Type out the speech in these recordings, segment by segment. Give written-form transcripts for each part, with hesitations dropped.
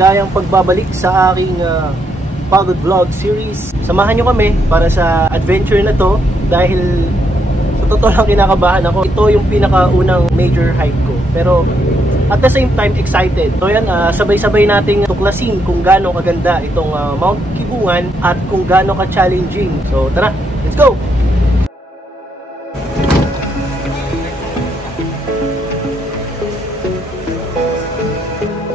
maligayang pagbabalik sa aking Pagod Vlog series. Samahan nyo kami para sa adventure na to dahil sa totoo lang kinakabahan ako. Ito yung pinakaunang major hike ko. Pero at the same time, excited. So yan, sabay-sabay nating tuklasin kung gaano kaganda itong Mount Kibungan at kung gaano ka-challenging. So tara, let's go!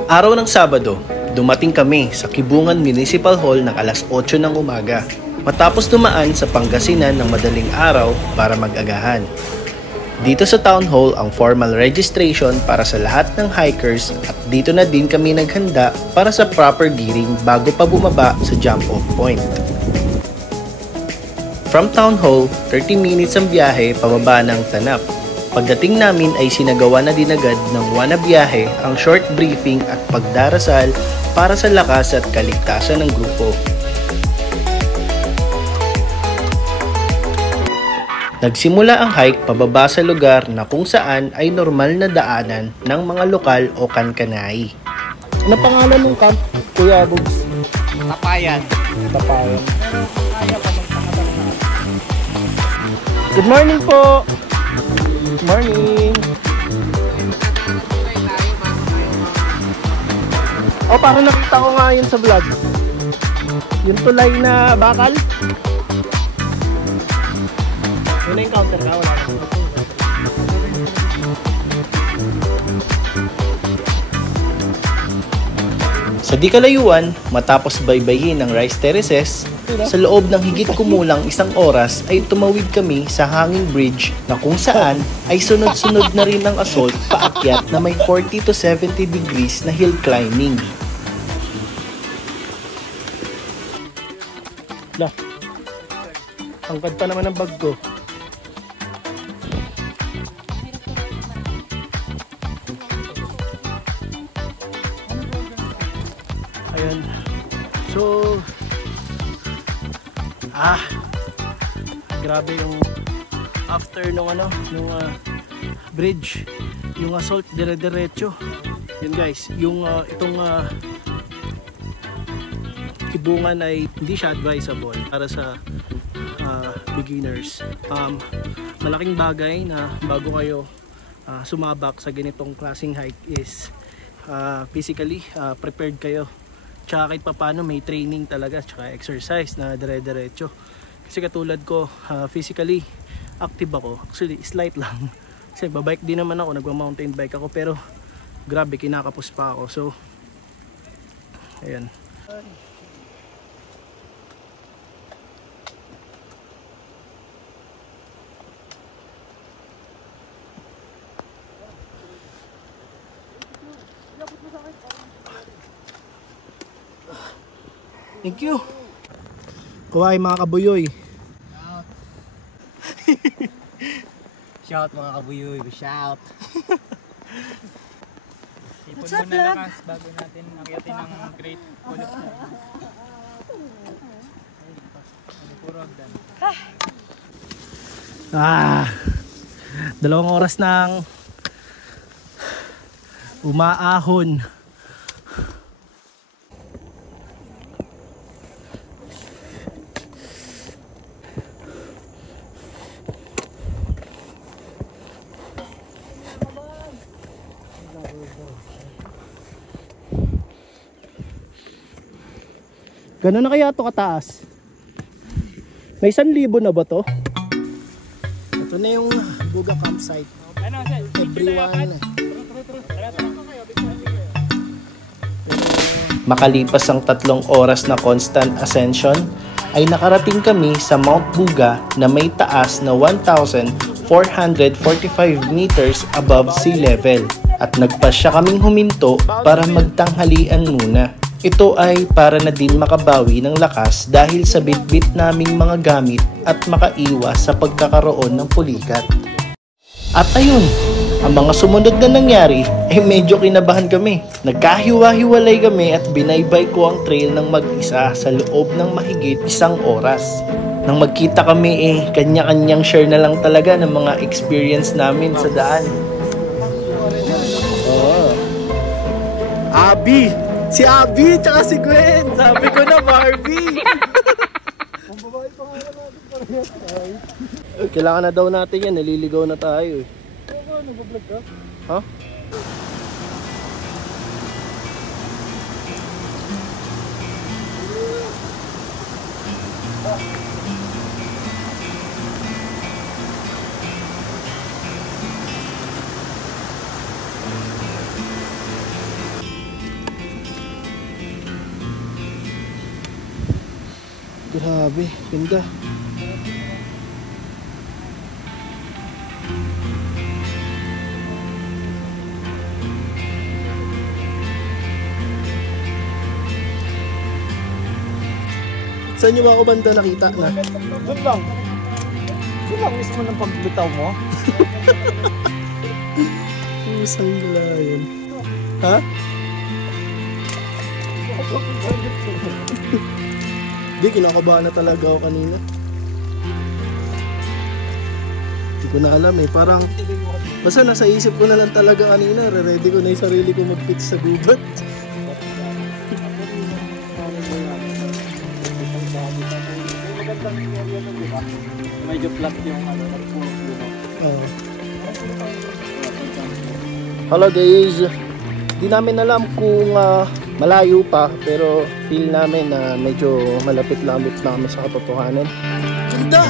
Araw ng Sabado, dumating kami sa Kibungan Municipal Hall ng alas 8 ng umaga. Matapos dumaan sa Pangasinan ng madaling araw para mag-agahan. Dito sa Town Hall ang formal registration para sa lahat ng hikers at dito na din kami naghanda para sa proper gearing bago pa bumaba sa jump-off point. From Town Hall, 30 minutes ang biyahe pababa ng Tanap. Pagdating namin ay sinagawa na din agad ng Wana Biyahe ang short briefing at pagdarasal para sa lakas at kaligtasan ng grupo. Nagsimula ang hike pababa sa lugar na kung saan ay normal na daanan ng mga lokal o kankanay. Ano pangalan ng camp, Kuya Bugs? Tapayan. Tapayan. Good morning po! Good morning! Oh, parang nakita ko nga yun sa vlog. Yung tulay na bakal. Yun na yung counter ka, wala na. Sa di kalayuan, matapos baybayin ng rice terraces, sa loob ng higit kumulang 1 oras ay tumawid kami sa hanging bridge na kung saan ay sunod-sunod na rin ang assault paakyat na may 40 to 70 degrees na hill climbing. Lah, angkad pa naman ang bag ko. Ayan. So, grabe yung after nung bridge, yung assault dire-diretso. Yun guys, yung itong Kibungan ay hindi siya advisable para sa beginners. Malaking bagay na bago kayo sumabak sa ganitong klaseng hike is physically prepared kayo. Tsaka kahit paano may training talaga, tsaka exercise na dire-diretso. Kasi katulad ko, physically active ako. Actually, slight lang. Kasi babike din naman ako, nagwa-mountain bike ako. Pero grabe, kinakapos pa ako. So, ayan. Thank you. Kuwai mga kabuyoy. Shout mga kabuyoy, shout. Ipon mo na lakas bago natin akyatin ng great pulot na. Puro agdan. 2 oras nang umaahon. Gano'n na kaya ito kataas? May 1,000 na ba to? Ito na yung Buga campsite. Everyone. Makalipas ang 3 oras na constant ascension, ay nakarating kami sa Mount Buga na may taas na 1,445 meters above sea level. At nagpasya kaming huminto para magtanghalian muna. Ito ay para na din makabawi ng lakas dahil sa bitbit naming mga gamit at makaiwas sa pagkakaroon ng pulikat. At ayun, ang mga sumunod na nangyari ay medyo kinabahan kami. Nagkahiwa-hiwalay kami at binaybay ko ang trail ng mag-isa sa loob ng mahigit 1 oras. Nang magkita kami kanya-kanyang share na lang talaga ng mga experience namin sa daan. Abi! Si Abby, tsaka si Gwen. Sabi ko na, Barbie. Kailangan na daw natin yan. Naliligaw na tayo eh. Nag-vlog ka? Ha? Grabe, ganda. Saan nyo ba ako banda nakita na? Doon lang. Doon lang mismo ng pagbitaw mo. Isang gulayan. Ha? Di, kinakabahan na talaga ako kanina. Hindi ko na alam eh. Parang, basta nasa isip ko na lang talaga kanina. Ready ko na yung sarili ko mag-fit sa gubat. Medyo flat yung Hello guys. Di namin alam kung malayo pa, pero feel namin na medyo malapit-lapit na kami sa katotohanan. Ganda!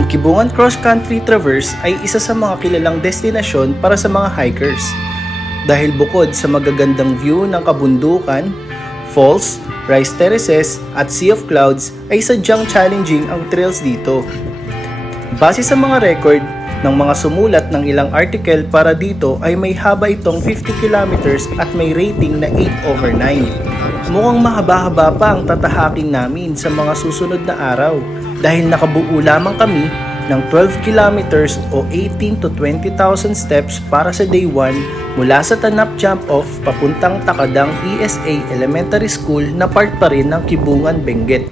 Ang Kibungan Cross Country Traverse ay isa sa mga kilalang destinasyon para sa mga hikers. Dahil bukod sa magagandang view ng kabundukan, falls, rice terraces at sea of clouds ay sadyang challenging ang trails dito. Base sa mga record ng mga sumulat ng ilang article para dito ay may haba itong 50 kilometers at may rating na 8/9. Mukhang mahaba-haba pa ang tatahaking namin sa mga susunod na araw dahil nakabuo lamang kami ng 12 kilometers o 18 to 20,000 steps para sa day 1 mula sa Tanap Jump-Off papuntang Takadang ESA Elementary School na part pa rin ng Kibungan, Benguet.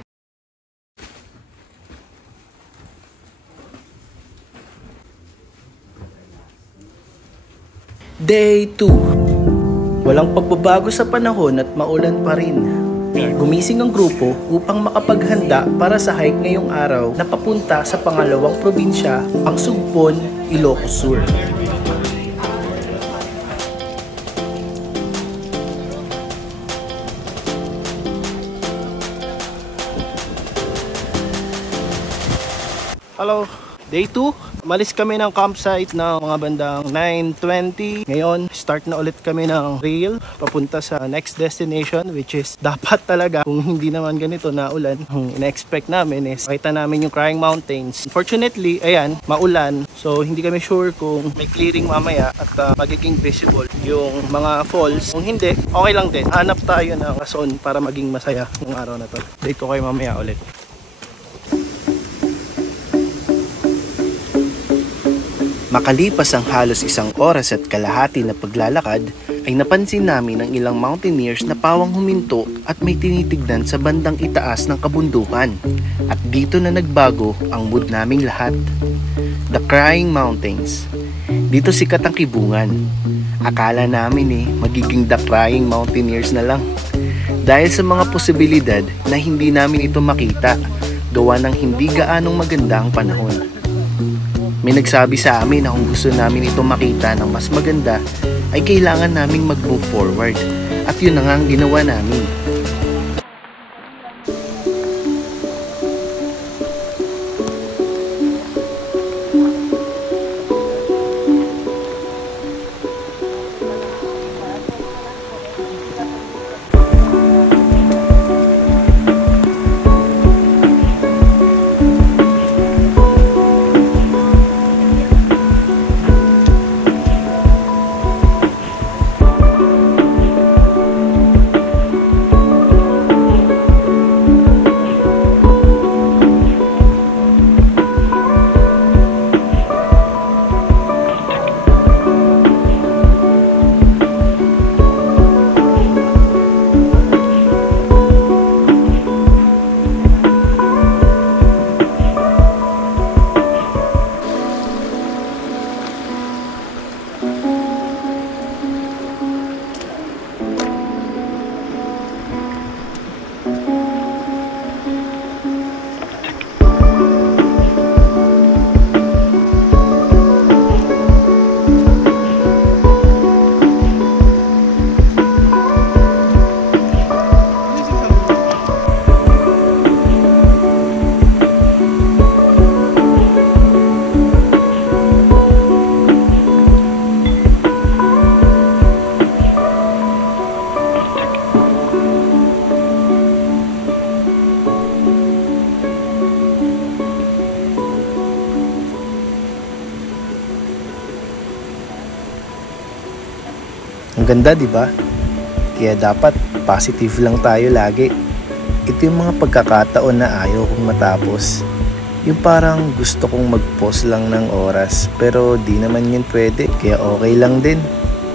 Day 2. Walang pagbabago sa panahon at maulan pa rin. Gumising ang grupo upang makapaghanda para sa hike ngayong araw na papunta sa pangalawang probinsya, ang Sugpon, Ilocos Sur. Hello, day 2. Umalis kami ng campsite ng mga bandang 9:20. Ngayon, start na ulit kami ng trail papunta sa next destination, which is dapat talaga kung hindi naman ganito na ulan. Ang ina-expect namin is makita namin yung Crying Mountains. Unfortunately, ayan, maulan. So, hindi kami sure kung may clearing mamaya at magiging visible yung mga falls. Kung hindi, okay lang din. Hanap tayo ng rason para maging masaya ng araw na to. Date ko kayo mamaya ulit. Makalipas ang halos 1 oras at kalahati na paglalakad, ay napansin namin ang ilang mountaineers na pawang huminto at may tinitignan sa bandang itaas ng kabundukan. At dito na nagbago ang mood naming lahat. The Crying Mountains. Dito sikat ang Kibungan. Akala namin magiging The Crying Mountaineers na lang. Dahil sa mga posibilidad na hindi namin ito makita, gawa ng hindi gaanong maganda ang panahon. May nagsabi sa amin na kung gusto namin ito makita ng mas maganda ay kailangan naming mag-move forward at yun na nga ang ginawa namin. Maganda, di ba? Kaya dapat positive lang tayo lagi. Ito yung mga pagkakataon na ayaw kong matapos. Yung parang gusto kong mag-pause lang ng oras, pero di naman yun pwede, kaya okay lang din.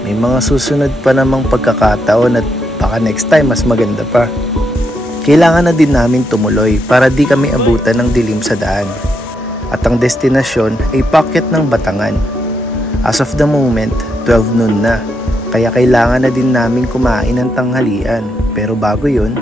May mga susunod pa namang pagkakataon at baka next time mas maganda pa. Kailangan na din namin tumuloy para di kami abutan ng dilim sa daan. At ang destinasyon ay Paakyat ng Batangan. As of the moment, 12 noon na. Kaya kailangan na din namin kumain ng tanghalian. Pero bago yun,